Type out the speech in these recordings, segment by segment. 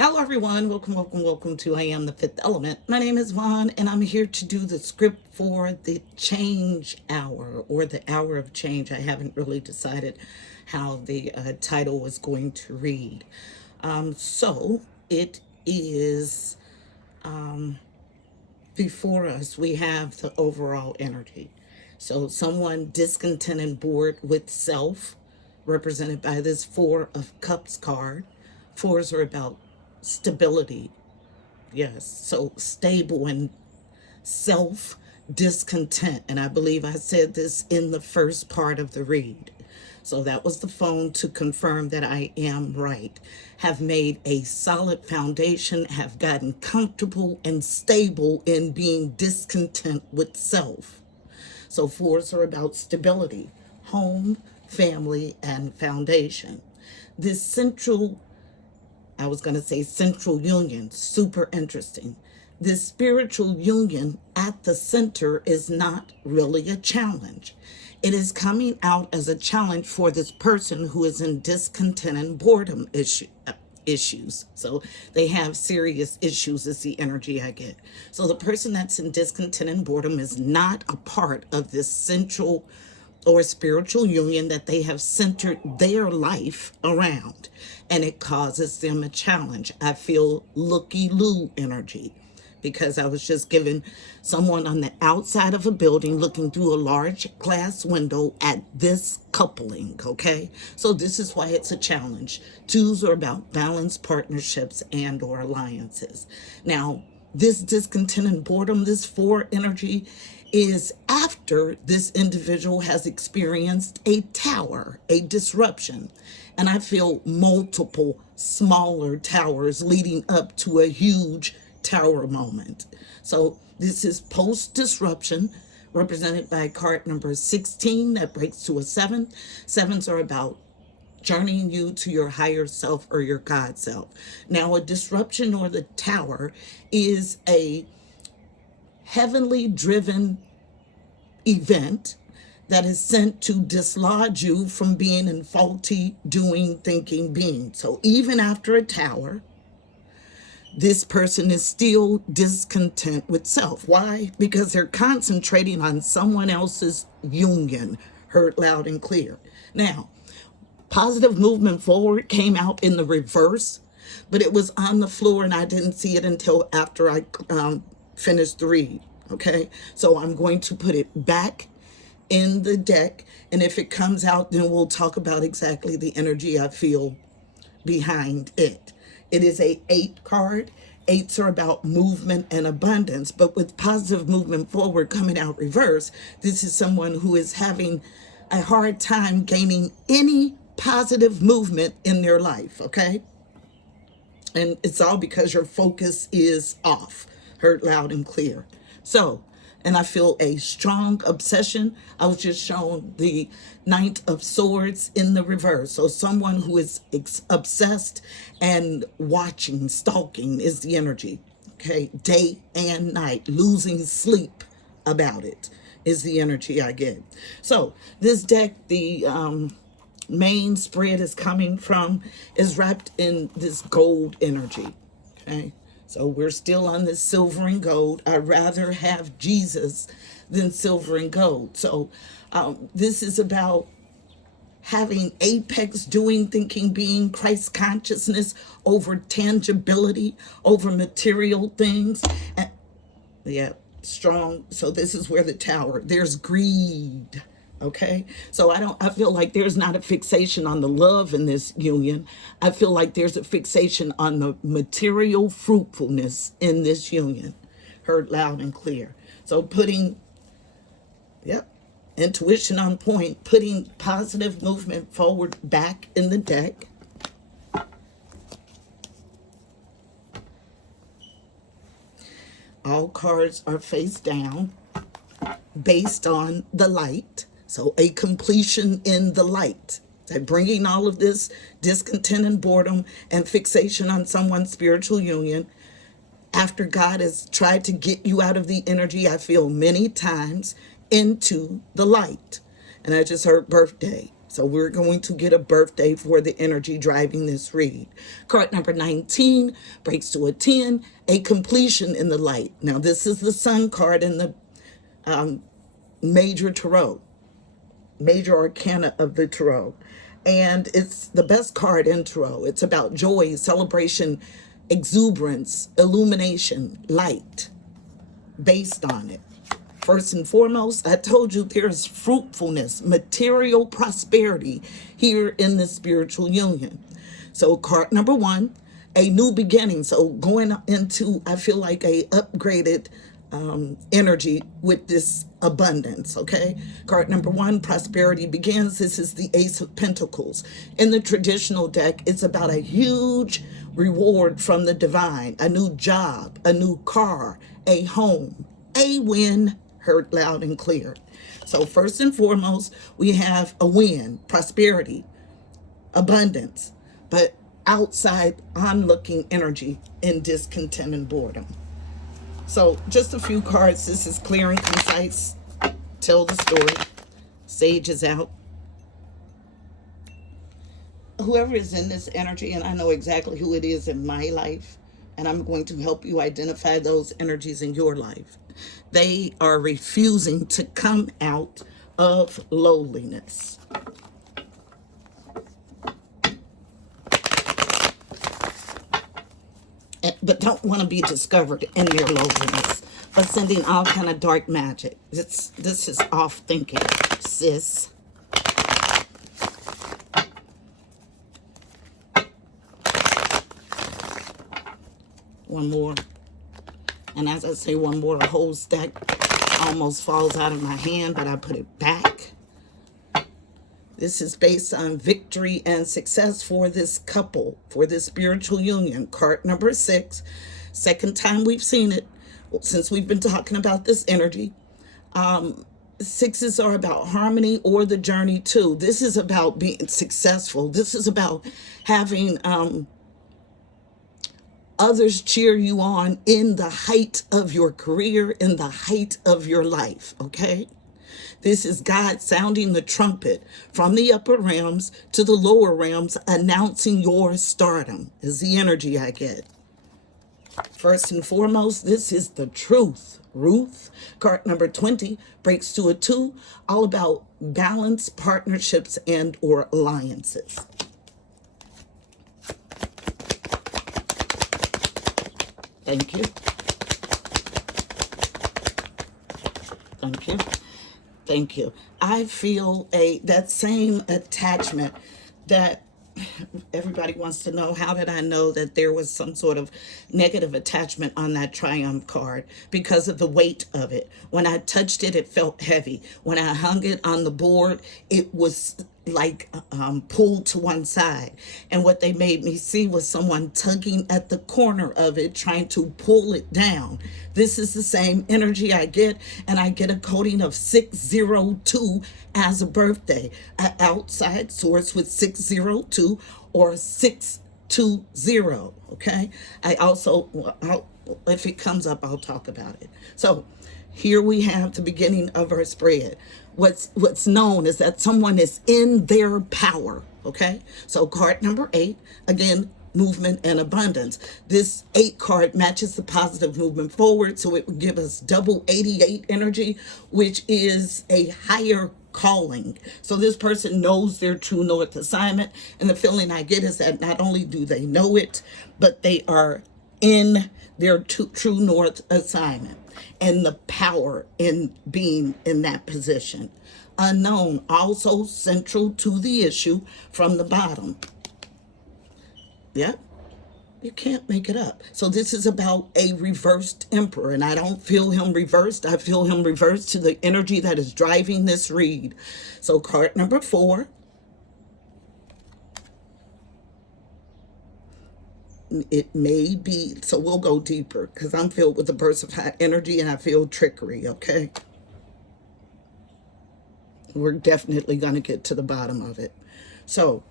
Hello, everyone. Welcome to I Am the Fifth Element. My name is Vaughn, and I'm here to do the script for the change hour or the hour of change. I haven't really decided how the title is going to read. So it is before us, we have the overall energy. So someone discontent and bored with self, represented by this Four of Cups card. Fours are about stability. Yes, so stable and self discontent. And I believe I said this in the first part of the read. So that was the phone to confirm that I am right. Have made a solid foundation, have gotten comfortable and stable in being discontent with self. So fours are about stability, home, family, and foundation. This central, I was going to say central union, super interesting. This spiritual union at the center is not really a challenge. It is coming out as a challenge for this person who is in discontent and boredom issues. So they have serious issues is the energy I get. So the person that's in discontent and boredom is not a part of this central or spiritual union that they have centered their life around, and it causes them a challenge. I feel looky-loo energy because I was just given someone on the outside of a building looking through a large glass window at this coupling, okay? So this is why it's a challenge. Twos are about balanced partnerships and or alliances. Now, this discontent and boredom, this four energy, is after this individual has experienced a tower, a disruption. And I feel multiple smaller towers leading up to a huge tower moment. So this is post-disruption, represented by card number 16 that breaks to a 7. Sevens are about journeying you to your higher self or your God self. Now, a disruption or the tower is a heavenly driven event that is sent to dislodge you from being in faulty doing thinking being. So even after a tower, this person is still discontent with self. Why? Because they're concentrating on someone else's union, heard loud and clear. Now, positive movement forward came out in the reverse, but it was on the floor and I didn't see it until after I finished the read. Okay, so I'm going to put it back in the deck, and if it comes out, then we'll talk about exactly the energy I feel behind it. It is a 8 card. 8s are about movement and abundance, but with positive movement forward coming out reverse, this is someone who is having a hard time gaining any positive movement in their life, okay? And it's all because your focus is off, heard loud and clear. So, and I feel a strong obsession. I was just shown the Knight of Swords in the reverse. So someone who is obsessed and watching, stalking is the energy. Okay, day and night, losing sleep about it is the energy I get. So this deck, the main spread is coming from, is wrapped in this gold energy. Okay. So we're still on this silver and gold. I'd rather have Jesus than silver and gold. So this is about having apex doing, thinking, being, Christ consciousness over tangibility, over material things. And, yeah, strong. So this is where the tower, there's greed. Okay, so I feel like there's not a fixation on the love in this union. I feel like there's a fixation on the material fruitfulness in this union, heard loud and clear. So putting, yep, intuition on point, putting positive movement forward back in the deck. All cards are face down based on the light. So a completion in the light. So bringing all of this discontent and boredom and fixation on someone's spiritual union after God has tried to get you out of the energy, I feel many times, into the light. And I just heard birthday. So we're going to get a birthday for the energy driving this read. Card number 19 breaks to a 10, a completion in the light. Now, this is the Sun card in the major tarot, major arcana of the tarot. And it's the best card in tarot. It's about joy, celebration, exuberance, illumination, light, based on it. First and foremost, I told you there's fruitfulness, material prosperity here in this spiritual union. So card number 1, a new beginning. So going into, I feel like a upgraded energy with this abundance, okay? Card number 1, prosperity begins. This is the Ace of Pentacles. In the traditional deck, it's about a huge reward from the divine, a new job, a new car, a home, a win, heard loud and clear. So first and foremost, we have a win, prosperity, abundance, but outside onlooking energy in discontent and boredom. So just a few cards. This is clear and concise. Tell the story. Sage is out. Whoever is in this energy, and I know exactly who it is in my life, and I'm going to help you identify those energies in your life. They are refusing to come out of lowliness. But don't want to be discovered in their lowliness, but sending all kind of dark magic. This is off thinking, sis. One more. And as I say one more, a whole stack almost falls out of my hand, but I put it back. This is based on victory and success for this couple, for this spiritual union. Card number 6, second time we've seen it since we've been talking about this energy. Sixes are about harmony or the journey too. This is about being successful. This is about having others cheer you on in the height of your career, in the height of your life, okay? This is God sounding the trumpet from the upper realms to the lower realms, announcing your stardom, is the energy I get. First and foremost, this is the truth. Ruth, card number 20, breaks to a 2, all about balance, partnerships, and or alliances. Thank you. Thank you. Thank you. I feel that same attachment that everybody wants to know. How did I know that there was some sort of negative attachment on that Triumph card? Because of the weight of it. When I touched it, it felt heavy. When I hung it on the board, it was like pulled to one side. And what they made me see was someone tugging at the corner of it, trying to pull it down. This is the same energy I get, and I get a coding of 602 as a birthday. An outside source with 602 or 620, okay? I also, if it comes up, I'll talk about it. So here we have the beginning of our spread. What's known is that someone is in their power, okay? So card number 8, again, movement and abundance. This 8 card matches the positive movement forward, so it would give us double 88 energy, which is a higher calling. So this person knows their true north assignment, and the feeling I get is that not only do they know it, but they are in their true north assignment and the power in being in that position. Unknown, also central to the issue from the bottom. Yep. You can't make it up. So this is about a reversed emperor, and I don't feel him reversed. I feel him reversed to the energy that is driving this read. So card number 4. It may be, so we'll go deeper because I'm filled with a burst of high energy and I feel trickery, okay? We're definitely going to get to the bottom of it. So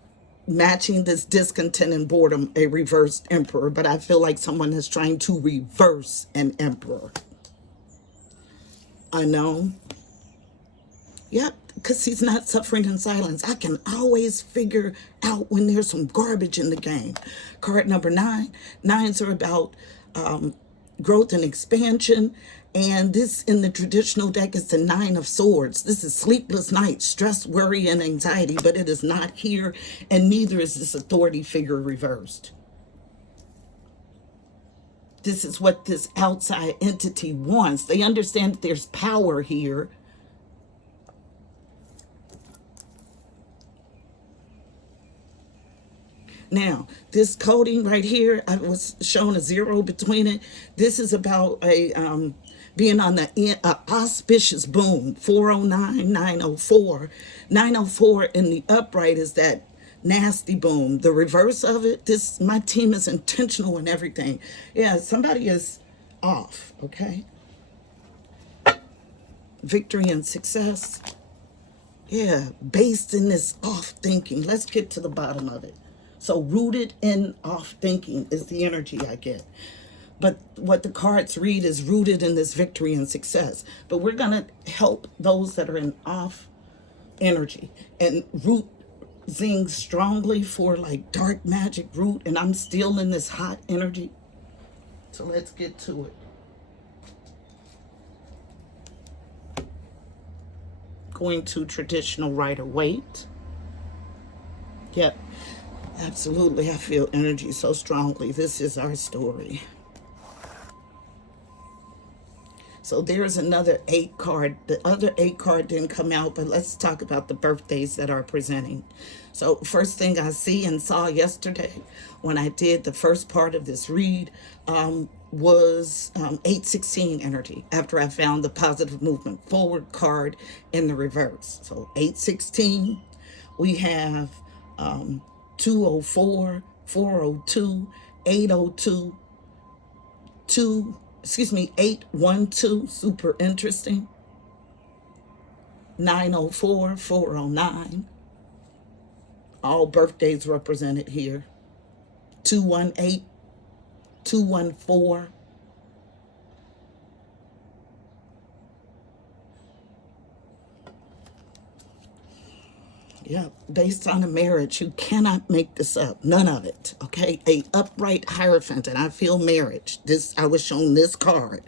matching this discontent and boredom, a reversed emperor, but I feel like someone is trying to reverse an emperor. Unknown. Yep, because he's not suffering in silence. I can always figure out when there's some garbage in the game. Card number 9. Nines are about growth and expansion. And this in the traditional deck is the 9 of Swords. This is sleepless nights, stress, worry, and anxiety, but it is not here, and neither is this authority figure reversed. This is what this outside entity wants. They understand that there's power here. Now, this coding right here, I was shown a 0 between it. This is about a being on the auspicious boom. 409, 904. 904 in the upright is that nasty boom. The reverse of it, my team is intentional in everything. Yeah, somebody is off, okay? Victory and success. Yeah, based in this off thinking. Let's get to the bottom of it. So rooted in off thinking is the energy I get. But what the cards read is rooted in this victory and success. But we're going to help those that are in off energy and root zing strongly for like dark magic root. And I'm still in this hot energy. So let's get to it. Going to traditional Rider-Waite. Yep. Absolutely, I feel energy so strongly. This is our story. So there's another 8 card. The other 8 card didn't come out, but let's talk about the birthdays that are presenting. So first thing I see and saw yesterday when I did the first part of this read was 816 energy after I found the positive movement forward card in the reverse. So 816, we have 204, 402, 802, 812, super interesting. 904, 409, all birthdays represented here. 218, 214. Yeah, based on a marriage, you cannot make this up. None of it. Okay, a upright Hierophant, and I feel marriage. I was shown this card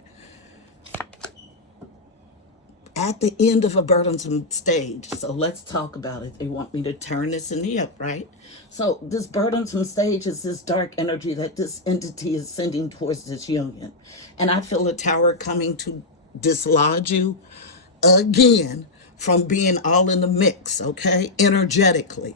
at the end of a burdensome stage. So let's talk about it. They want me to turn this in the upright. So this burdensome stage is this dark energy that this entity is sending towards this union, and I feel a tower coming to dislodge you again from being all in the mix, okay, energetically.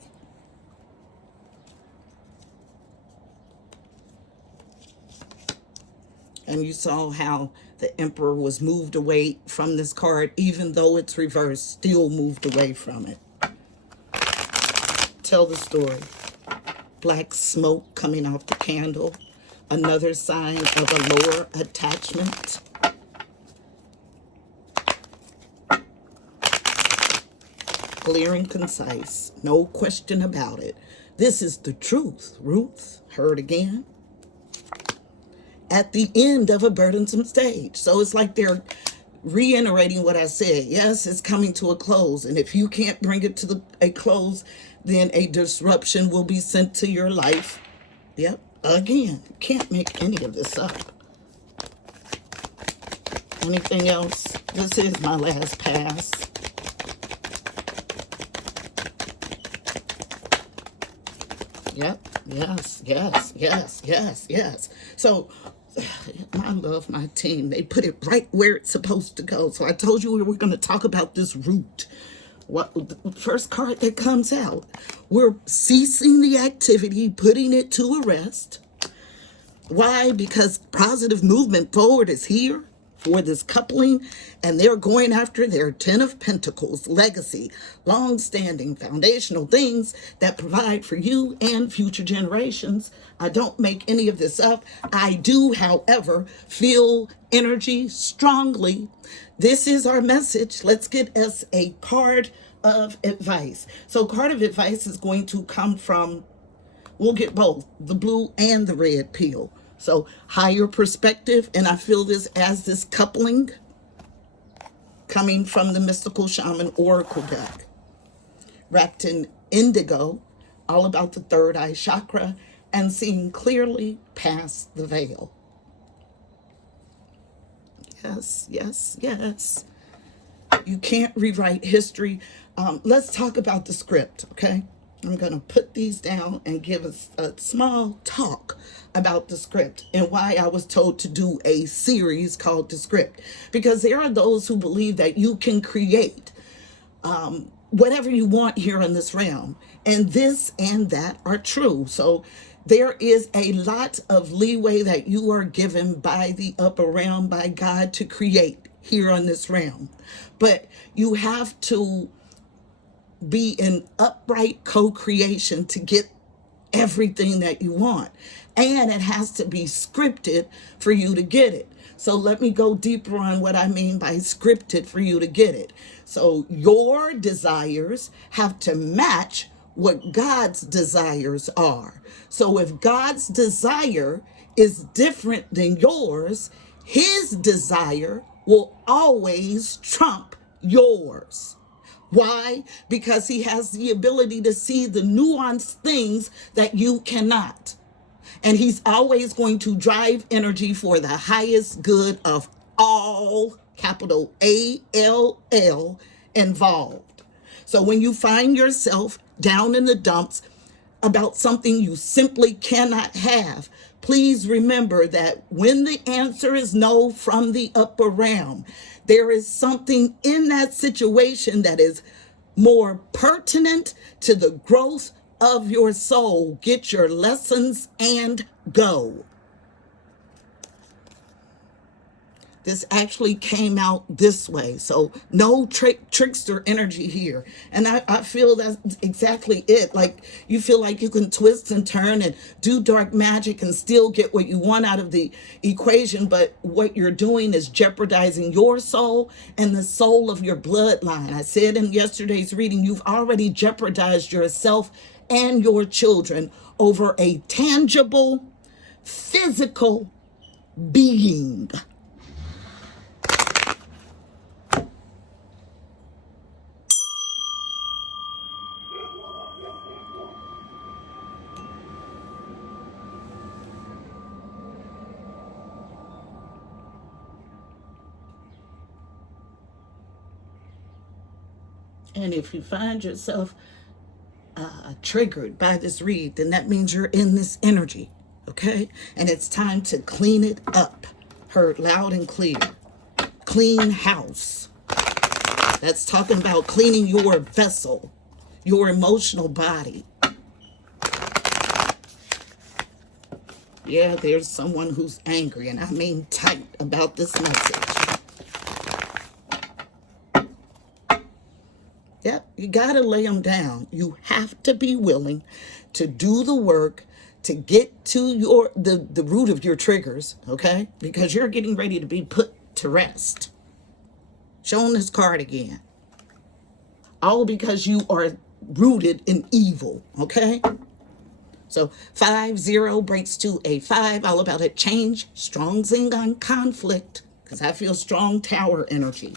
And you saw how the Emperor was moved away from this card, even though it's reversed, still moved away from it. Tell the story. Black smoke coming off the candle. Another sign of a lower attachment. Clear and concise, no question about it. This is the truth, Ruth. Heard again. At the end of a burdensome stage. So it's like they're reiterating what I said. Yes, it's coming to a close. And if you can't bring it to a close, then a disruption will be sent to your life. Yep, again, can't make any of this up. Anything else? This is my last pass. Yep, yes. So, I love my team. They put it right where it's supposed to go. So I told you we were going to talk about this root. What the first card that comes out? We're ceasing the activity, putting it to a rest. Why? Because positive movement forward is here for this coupling, and they're going after their 10 of Pentacles, legacy, long-standing foundational things that provide for you and future generations. I don't make any of this up. I do, however, feel energy strongly. This is our message. Let's get us a card of advice. So card of advice is going to come from, we'll get both, the blue and the red peel. So higher perspective, and I feel this as this coupling coming from the Mystical Shaman Oracle deck. wrapped in indigo, all about the third eye chakra, and seeing clearly past the veil. Yes, yes, yes. You can't rewrite history. Let's talk about the script, okay? I'm going to put these down and give us a small talk about the script and why I was told to do a series called The Script. Because there are those who believe that you can create whatever you want here in this realm. And this and that are true. So there is a lot of leeway that you are given by the upper realm, by God, to create here on this realm. But you have to be in upright co-creation to get everything that you want. And it has to be scripted for you to get it. So let me go deeper on what I mean by scripted for you to get it. So your desires have to match what God's desires are. So if God's desire is different than yours, his desire will always trump yours. Why? Because he has the ability to see the nuanced things that you cannot. And he's always going to drive energy for the highest good of all, capital ALL, involved. So when you find yourself down in the dumps about something you simply cannot have, please remember that when the answer is no from the upper realm, there is something in that situation that is more pertinent to the growth of your soul. Get your lessons and go. This actually came out this way. So no trickster energy here. And I feel that's exactly it. Like you feel like you can twist and turn and do dark magic and still get what you want out of the equation. But what you're doing is jeopardizing your soul and the soul of your bloodline. I said in yesterday's reading, you've already jeopardized yourself and your children over a tangible, physical being. And if you find yourself triggered by this read, then that means you're in this energy, okay? And it's time to clean it up. Heard loud and clear. Clean house. That's talking about cleaning your vessel, your emotional body. Yeah, there's someone who's angry, and I mean tight, about this message. Yep, you got to lay them down. You have to be willing to do the work to get to the root of your triggers, okay? Because you're getting ready to be put to rest. Showing this card again. All because you are rooted in evil, okay? So 5-0 breaks to a 5, all about a change, strong zing on conflict, because I feel strong tower energy.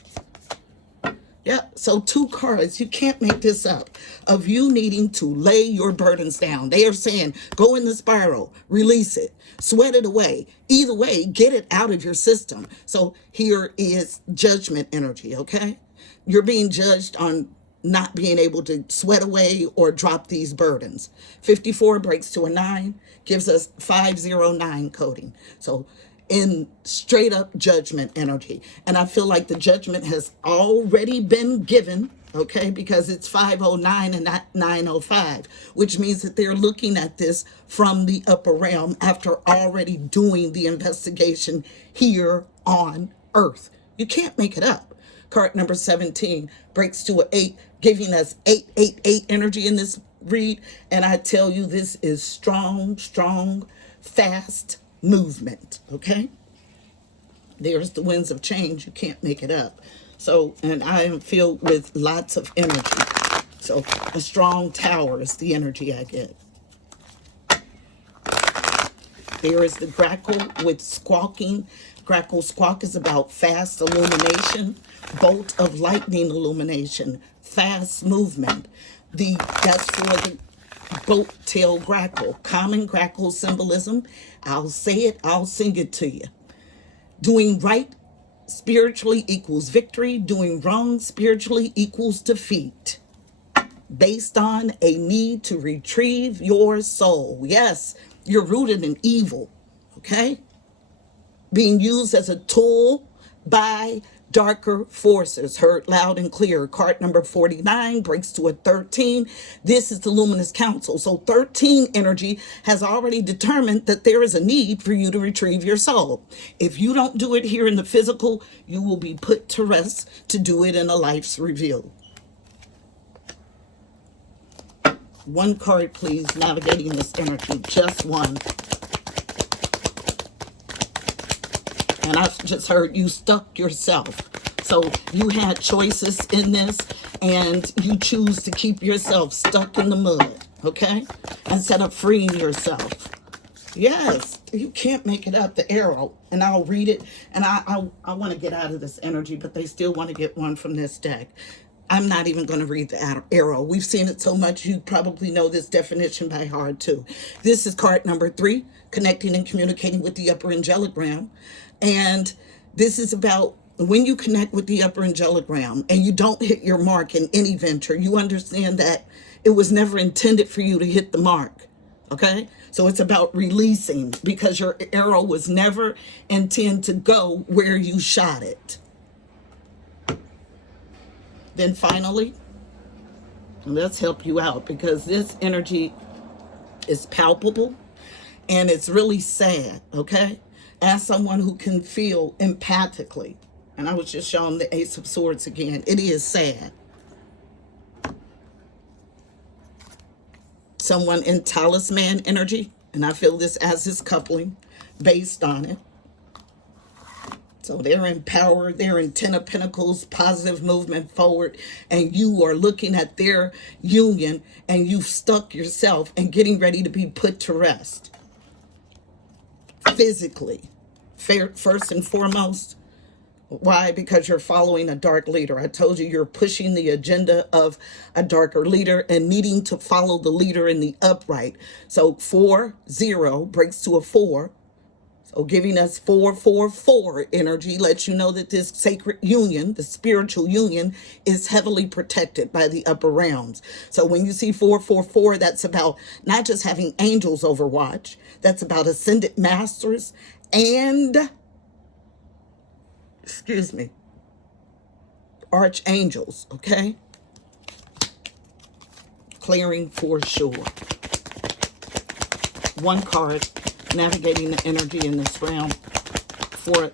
Yeah, so 2 cards, you can't make this up, of you needing to lay your burdens down. They are saying, go in the spiral, release it, sweat it away. Either way, get it out of your system. So here is judgment energy, okay? You're being judged on not being able to sweat away or drop these burdens. 54 breaks to a 9, gives us 509 coding. So in straight up judgment energy. And I feel like the judgment has already been given, okay, because it's 509 and not 905, which means that they're looking at this from the upper realm after already doing the investigation here on Earth. You can't make it up. Card number 17 breaks to an 8, giving us 888 energy in this read. And I tell you, this is strong, fast movement, okay? There's the winds of change. You can't make it up. So, and I am filled with lots of energy. So a strong tower is the energy I get. There is the grackle with squawking. Grackle squawk is about fast illumination, bolt of lightning illumination, fast movement. That's for the boat tail grackle. Common grackle symbolism. I'll say it, I'll sing it to you. Doing right spiritually equals victory. Doing wrong spiritually equals defeat. Based on a need to retrieve your soul. Yes, you're rooted in evil, okay? Being used as a tool by darker forces. Heard loud and clear. Card number 49 breaks to a 13. This is the luminous council. So 13 energy has already determined that there is a need for you to retrieve your soul. If you don't do it here in the physical, you will be put to rest to do it in a life's review. One card, please, navigating this energy. Just one. And I've just heard you stuck yourself. So you had choices in this, and you choose to keep yourself stuck in the mud, okay? Instead of freeing yourself. Yes, you can't make it up, the arrow. And I'll read it, and I want to get out of this energy, but they still want to get one from this deck. I'm not even going to read the arrow. We've seen it so much, you probably know this definition by heart too. This is card number 3, connecting and communicating with the upper angelic realm. And this is about when you connect with the upper angelic realm and you don't hit your mark in any venture, you understand that it was never intended for you to hit the mark. Okay? So it's about releasing, because your arrow was never intended to go where you shot it. Then finally, let's help you out, because this energy is palpable and it's really sad, okay? As someone who can feel empathically, and I was just showing the Ace of Swords again, it is sad. Someone in talisman energy, and I feel this as his coupling based on it. So they're in power, they're in 10 of Pentacles, positive movement forward, and you are looking at their union and you've stuck yourself and getting ready to be put to rest. Physically, first and foremost. Why? Because you're following a dark leader. I told you you're pushing the agenda of a darker leader and needing to follow the leader in the upright. So 4-0 breaks to a 4. So giving us 4-4-4 energy lets you know that this sacred union, the spiritual union, is heavily protected by the upper realms. So when you see 4-4-4, that's about not just having angels overwatch, that's about ascended masters and, archangels, okay? Clearing for sure. One card, navigating the energy in this realm for,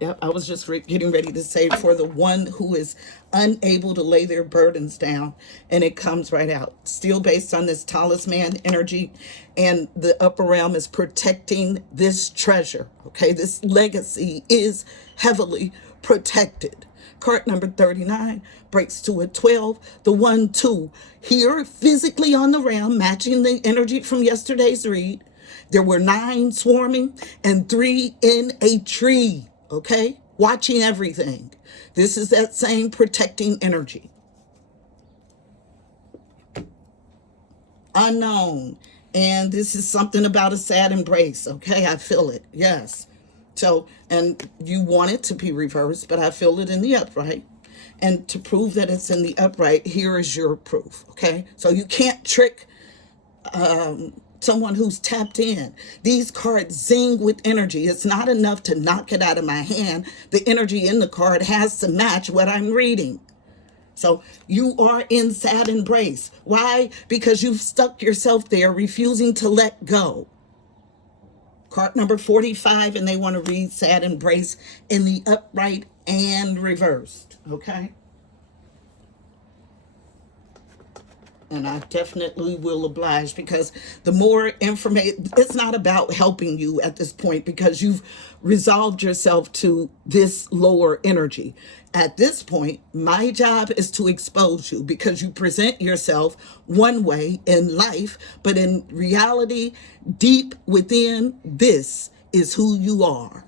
I was just getting ready to say, for the one who is unable to lay their burdens down, and it comes right out. Still based on this talisman energy, and the upper realm is protecting this treasure, okay? This legacy is heavily protected. Card number 39 breaks to a 12. The 1-2 here physically on the realm, matching the energy from yesterday's read. There were 9 swarming and 3 in a tree, okay? Watching everything. This is that same protecting energy. Unknown. And this is something about a sad embrace, okay? I feel it, yes. So, and you want it to be reversed, but I feel it in the upright. And to prove that it's in the upright, here is your proof, okay? So you can't trick someone who's tapped in. These cards zing with energy. It's not enough to knock it out of my hand. The energy in the card has to match what I'm reading. So you are in sad embrace. Why? Because you've stuck yourself there, refusing to let go. Card number 45, and they want to read sad embrace in the upright and reversed, okay? And I definitely will oblige, because the more information, it's not about helping you at this point, because you've resolved yourself to this lower energy. At this point, my job is to expose you, because you present yourself one way in life, but in reality, deep within, this is who you are.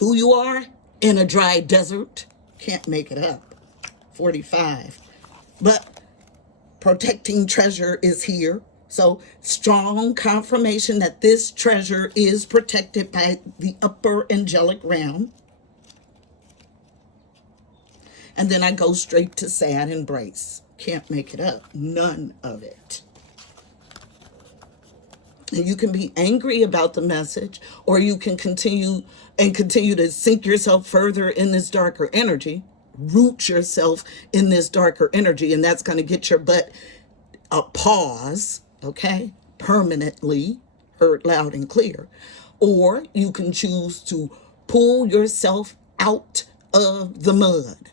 Who you are in a dry desert, can't make it up. 45. But protecting treasure is here. So strong confirmation that this treasure is protected by the upper angelic realm. And then I go straight to sad embrace. Can't make it up. None of it. And you can be angry about the message, or you can continue to sink yourself further in this darker energy, root yourself in this darker energy, and that's going to get your butt a pause, okay, permanently, heard loud and clear. Or you can choose to pull yourself out of the mud.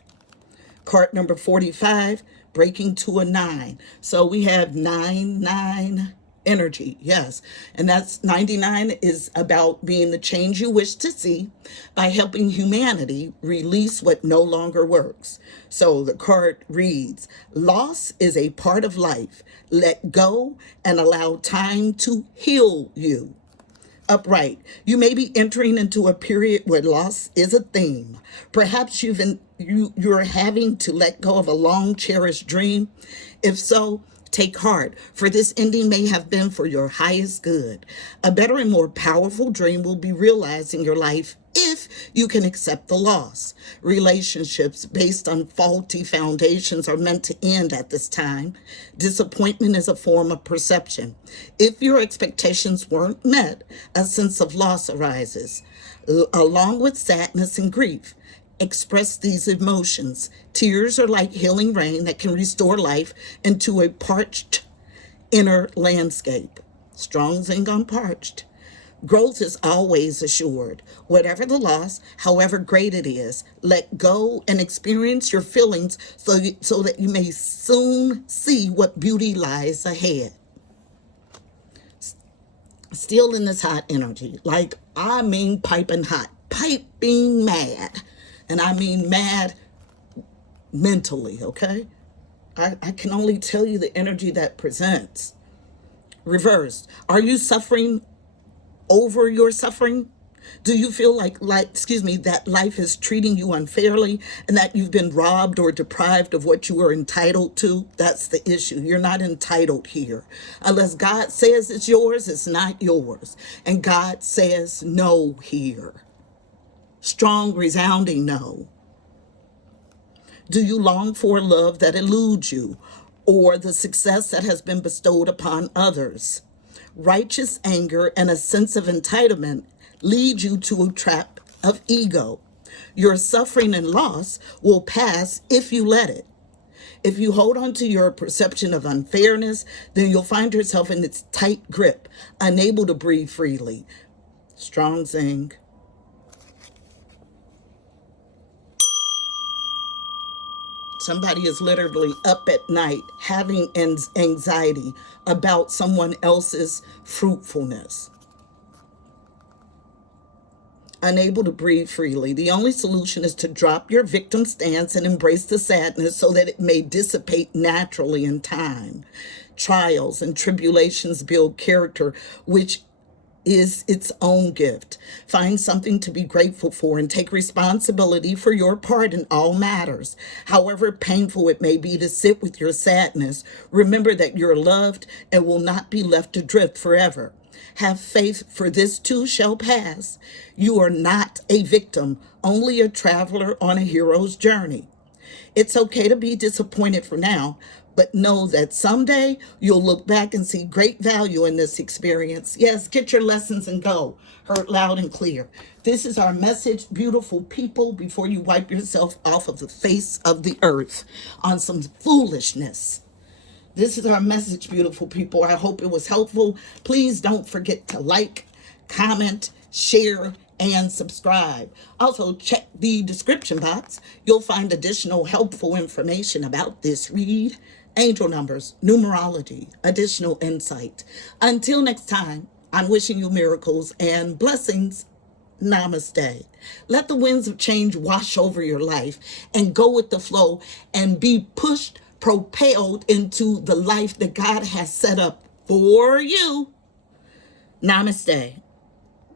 Card number 45, breaking to a 9. So we have 9 energy, yes. And that's 99 is about being the change you wish to see by helping humanity release what no longer works. So the card reads, loss is a part of life. Let go and allow time to heal you. Upright, you may be entering into a period where loss is a theme. Perhaps you're having to let go of a long cherished dream. If so, take heart, for this ending may have been for your highest good. A better and more powerful dream will be realized in your life if you can accept the loss. Relationships based on faulty foundations are meant to end at this time. Disappointment is a form of perception. If your expectations weren't met, a sense of loss arises, along with sadness and grief. Express these emotions. Tears are like healing rain that can restore life into a parched inner landscape. Strong zinc on parched. Growth is always assured. Whatever the loss, however great it is, let go and experience your feelings so that you may soon see what beauty lies ahead. Still in this hot energy, like I mean piping hot, piping mad. And I mean mad mentally, okay? I can only tell you the energy that presents. Reversed. Are you suffering over your suffering? Do you feel like that life is treating you unfairly and that you've been robbed or deprived of what you were entitled to? That's the issue. You're not entitled here. Unless God says it's yours, it's not yours. And God says no here. Strong, resounding no. Do you long for love that eludes you or the success that has been bestowed upon others? Righteous anger and a sense of entitlement lead you to a trap of ego. Your suffering and loss will pass if you let it. If you hold on to your perception of unfairness, then you'll find yourself in its tight grip, unable to breathe freely. Strong zing. Somebody is literally up at night having anxiety about someone else's fruitfulness. Unable to breathe freely. The only solution is to drop your victim stance and embrace the sadness so that it may dissipate naturally in time. Trials and tribulations build character, which is its own gift. Find something to be grateful for and take responsibility for your part in all matters. However painful it may be to sit with your sadness, remember that you're loved and will not be left adrift forever. Have faith, for this too shall pass. You are not a victim, only a traveler on a hero's journey. It's okay to be disappointed for now, but know that someday you'll look back and see great value in this experience. Yes, get your lessons and go. Heard loud and clear. This is our message, beautiful people, before you wipe yourself off of the face of the earth on some foolishness. This is our message, beautiful people. I hope it was helpful. Please don't forget to like, comment, share, and subscribe. Also, check the description box. You'll find additional helpful information about this read, angel numbers, numerology, additional insight. Until next time, I'm wishing you miracles and blessings. Namaste. Let the winds of change wash over your life and go with the flow and be pushed, propelled into the life that God has set up for you. Namaste.